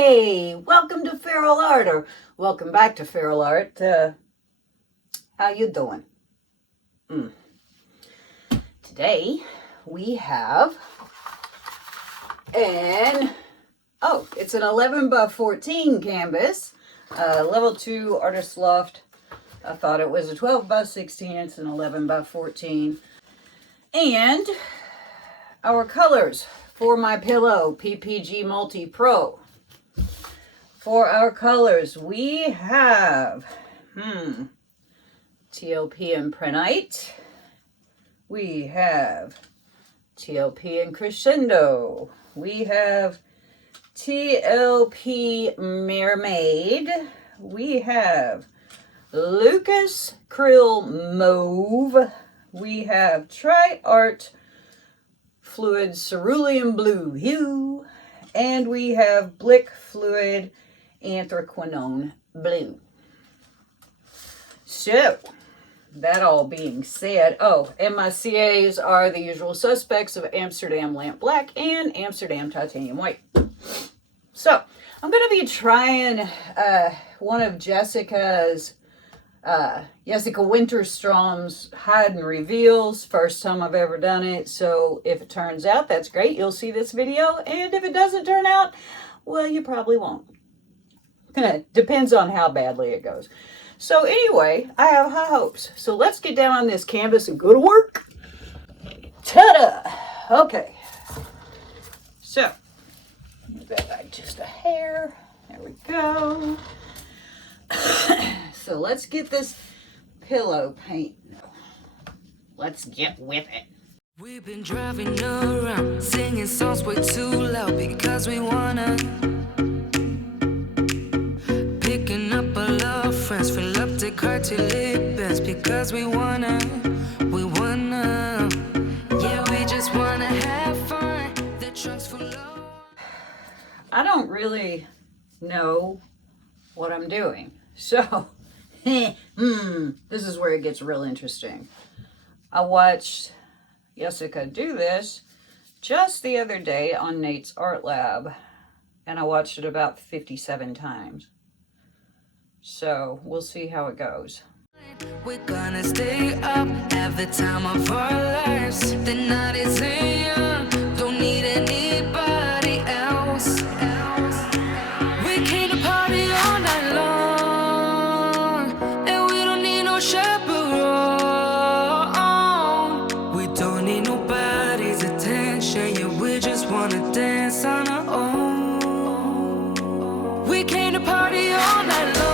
Hey, welcome to feralart, or welcome back to feralart. How you doing? Today we have it's an 11 by 14 canvas, level 2 artist loft. I thought it was a 12 by 16. It's an 11 by 14. And our colors for my pillow, PPG Multi Pro. For our colors, we have TLP and Prenite. We have TLP and Crescendo. We have TLP Mermaid. We have Lucas Krill Mauve. We have Tri-Art Fluid Cerulean Blue Hue. And we have Blick Fluid Anthraquinone Blue. So, that all being said, and my CAs are the usual suspects of Amsterdam Lamp Black and Amsterdam Titanium White. So, I'm going to be trying one of Jessica Winterstrom's Hide and Reveals. First time I've ever done it, so if it turns out, that's great. You'll see this video, and if it doesn't turn out, well, you probably won't. Depends on how badly it goes. So anyway, I have high hopes. So let's get down on this canvas and go to work. Ta-da! Okay. So, move that back just a hair. There we go. So let's get this pillow paint. Let's get with it. We've been driving around, singing songs way too loud because we wanna. Picking up all our friends, fill up the car till it bends because we wanna. Yeah, we just wanna have fun. The trunk's full of. I don't really know what I'm doing. So, this is where it gets real interesting. I watched Jessica do this just the other day on Nate's Art Lab, and I watched it about 57 times. So, we'll see how it goes. We're gonna stay up, have the time of our lives. The night is young, don't need anybody else. We came to party all night long, and we don't need no chaperone. We don't need nobody's attention, yeah, we just wanna dance on our own. We came to party all night long.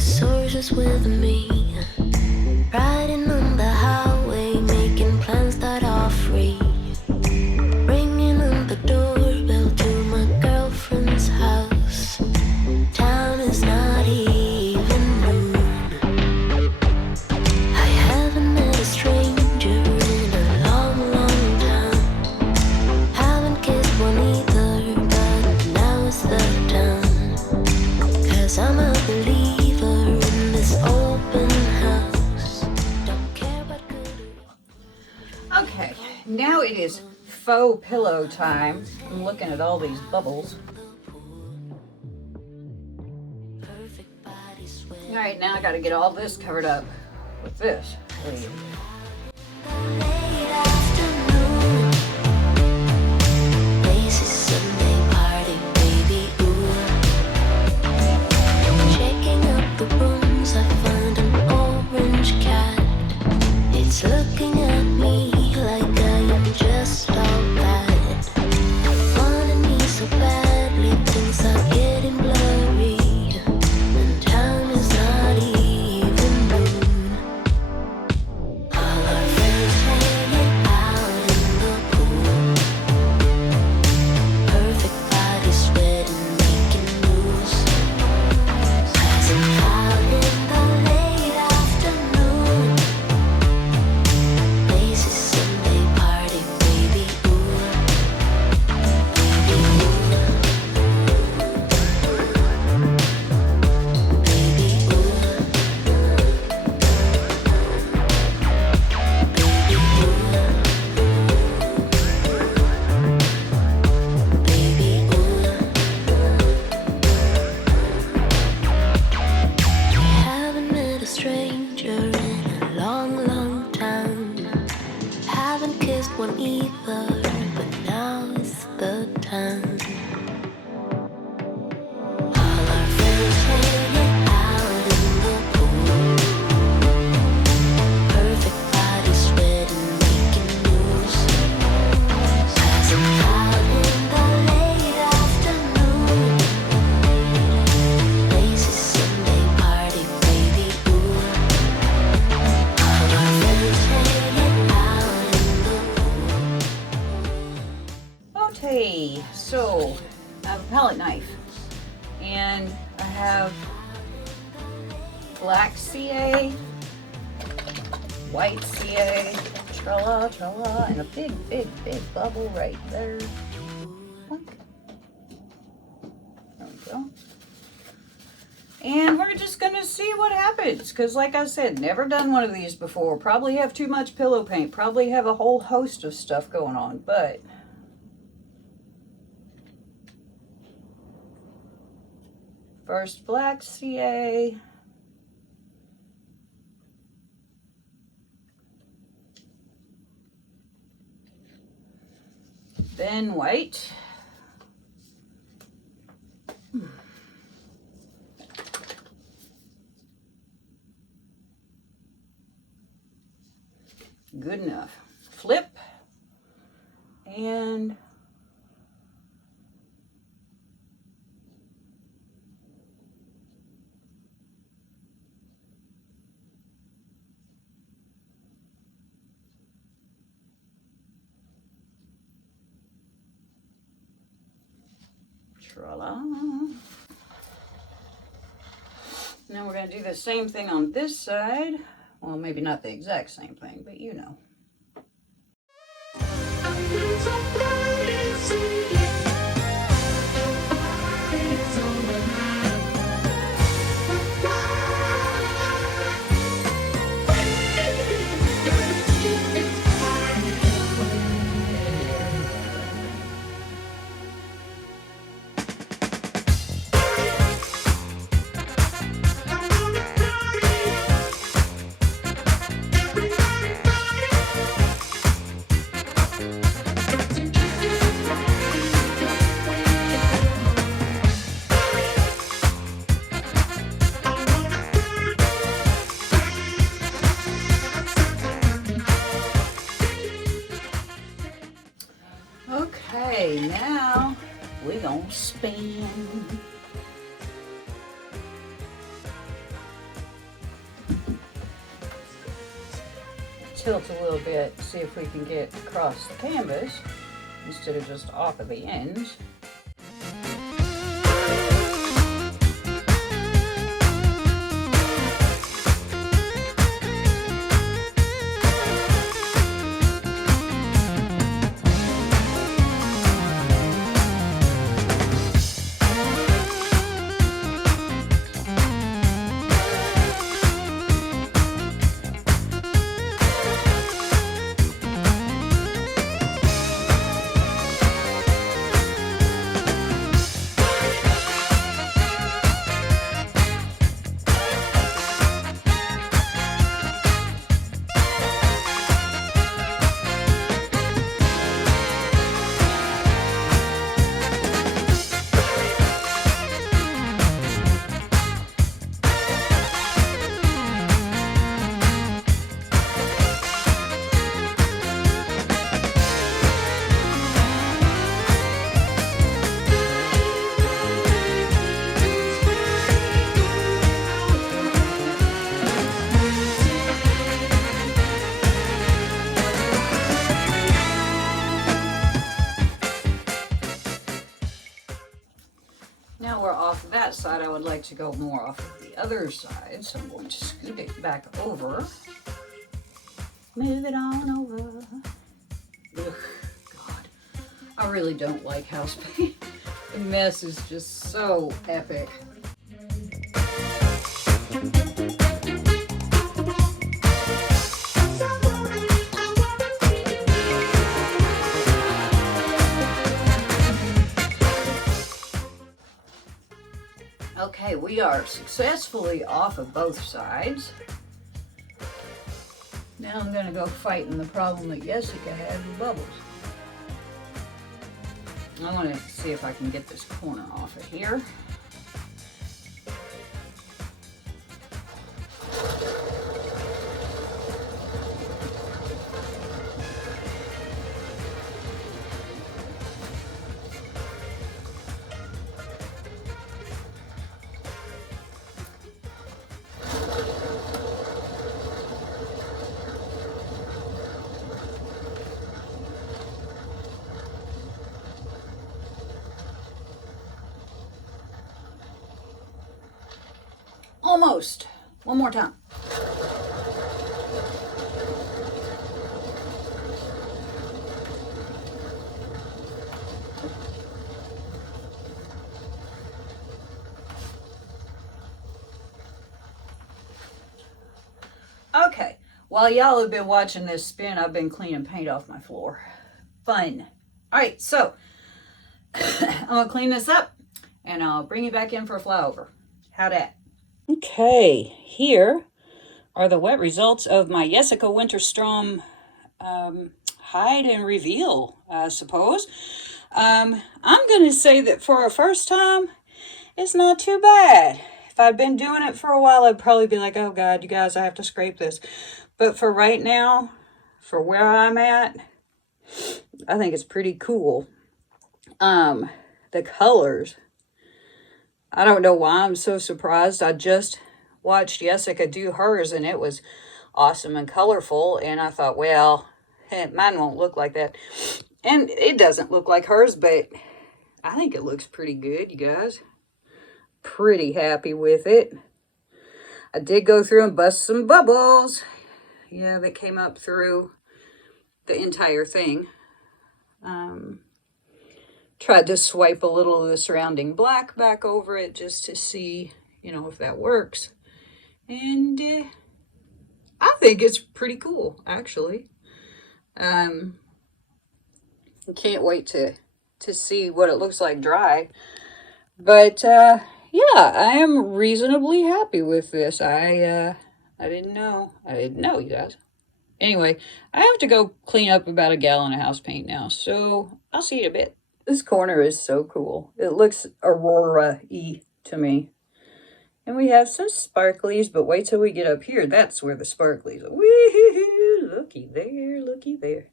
resources with me. Riding on the highway, making plans that are free. Ringing on the doorbell to my girlfriend's house. Time is not even noon. I haven't met a stranger in a long, long time. Haven't kissed one either, but now is the time. 'Cause I'm a believer in this open house. Don't care what good. Okay, now it is faux pillow time. I'm looking at all these bubbles. All right, now I got to get all this covered up with this. Late afternoon, lazy Sunday party, baby, ooh. Checking up the rooms, I find an orange cat. It's looking at me like I am just all that. Wanting me so badly, things are getting blurry. And time is not even noon. All our friends hanging out in the pool. Perfect body sweating, making moves. Passing out in the late afternoon. Lazy Sunday party, baby, ooh. Baby, ooh. Baby, ooh. Baby, ooh. We haven't met a stranger in a long, long time. Haven't kissed one either, but now is the time. All our friends hanging out in the pool. Perfect body sweating, making moves. Passing out in the late afternoon. Lazy Sunday party, baby, ooh. All our friends hanging out in the pool. Okay, so I have a palette knife, and I have black CA, white CA, tra-la, tra-la, and a big, big, big bubble right there. Plunk. There we go. And we're just gonna see what happens, because like I said, never done one of these before. Probably have too much pillow paint, probably have a whole host of stuff going on, but first black CA. Then white. Good enough. Flip. And tra-la. Now we're going to do the same thing on this side. Well, maybe not the exact same thing, but you know. Okay, now we gonna spin. tilt a little bit, see if we can get across the canvas instead of just off of the ends. Now we're off that side, I would like to go more off of the other side, so I'm going to scoot it back over. Move it on over. Ugh, God. I really don't like house paint. The mess is just so epic. Okay, we are successfully off of both sides. Now I'm going to go fighting the problem that Jessica had with bubbles. I want to see if I can get this corner off of here. Almost. One more time. Okay, while y'all have been watching this spin, I've been cleaning paint off my floor. Fun. All right, so I'm gonna clean this up and I'll bring you back in for a flyover. How dat? Okay, here are the wet results of my Jessica Winterstrom hide and reveal, I suppose. I'm going to say that for a first time, it's not too bad. If I'd been doing it for a while, I'd probably be like, oh God, you guys, I have to scrape this. But for right now, for where I'm at, I think it's pretty cool. The colors, I don't know why I'm so surprised. I just watched Jessica do hers and it was awesome and colorful. And I thought, well, mine won't look like that. And it doesn't look like hers, but I think it looks pretty good, you guys. Pretty happy with it. I did go through and bust some bubbles. Yeah, that came up through the entire thing. Tried to swipe a little of the surrounding black back over it just to see, you know, if that works. And I think it's pretty cool, actually. Can't wait to see what it looks like dry. But yeah, I am reasonably happy with this. I didn't know, you guys. Anyway, I have to go clean up about a gallon of house paint now, so I'll see you in a bit. This corner is so cool. It looks Aurora-y to me. And we have some sparklies, but wait till we get up here. That's where the sparklies are. Woo-hoo-hoo! Looky there, looky there.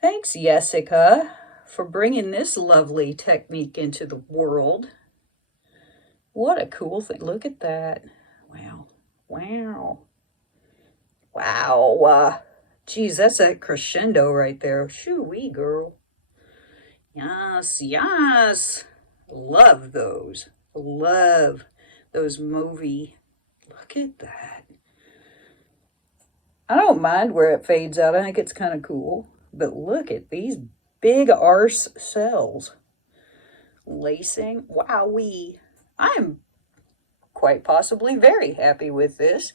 Thanks, Jessica, for bringing this lovely technique into the world. What a cool thing. Look at that. Wow. Wow. Wow. Geez, that's that crescendo right there. Shoo-wee, girl. Yes, yes. Love those. Love those movie. Look at that. I don't mind where it fades out. I think it's kind of cool. But look at these big arse cells. Lacing. Wowee. I am quite possibly very happy with this.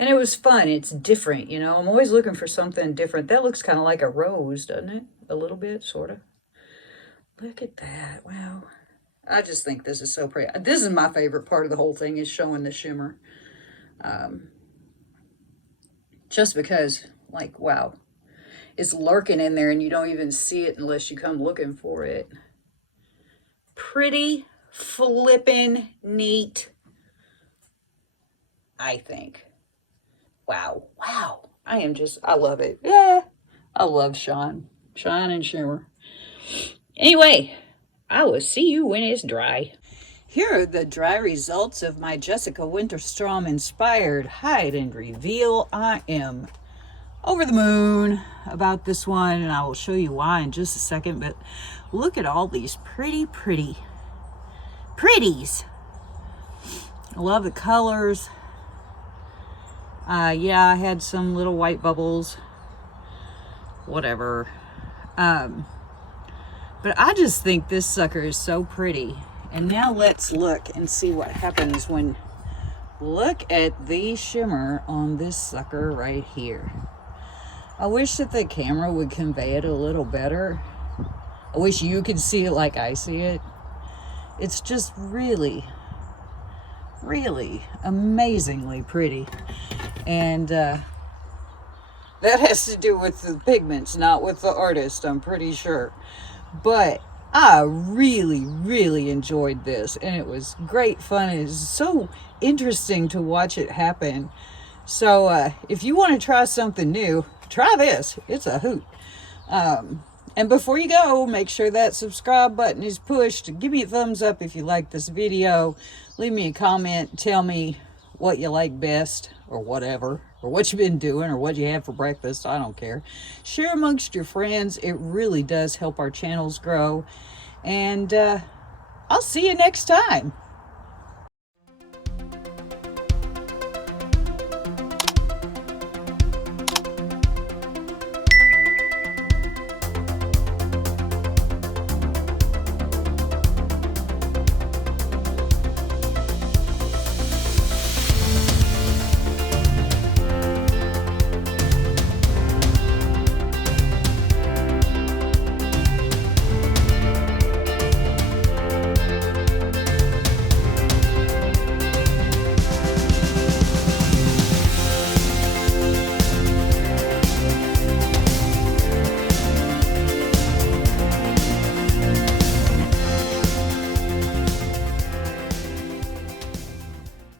And it was fun. It's different, you know. I'm always looking for something different. That looks kind of like a rose, doesn't it? A little bit, sort of. Look at that. Wow. I just think this is so pretty. This is my favorite part of the whole thing, is showing the shimmer. Just because, like, wow. It's lurking in there and you don't even see it unless you come looking for it. Pretty flippin' neat, I think. Wow. Wow. I love it. Yeah. I love shine and shimmer. Anyway, I will see you when it's dry. Here are the dry results of my Jessica Winterstrom inspired hide and reveal. I am over the moon about this one, and I will show you why in just a second, but look at all these pretties. I love the colors. Yeah, I had some little white bubbles, whatever. But I just think this sucker is so pretty. And now let's look and see what happens when, look at the shimmer on this sucker right here. I wish that the camera would convey it a little better. I wish you could see it like I see it. It's just really amazingly pretty. And that has to do with the pigments, not with the artist, I'm pretty sure. But I really enjoyed this, and it was great fun. It was so interesting to watch it happen. So if you want to try something new, try this. It's a hoot. And before you go, make sure that subscribe button is pushed. Give me a thumbs up if you like this video. Leave me a comment. Tell me what you like best, or whatever, or what you've been doing, or what you had for breakfast. I don't care. Share amongst your friends. It really does help our channels grow. And I'll see you next time.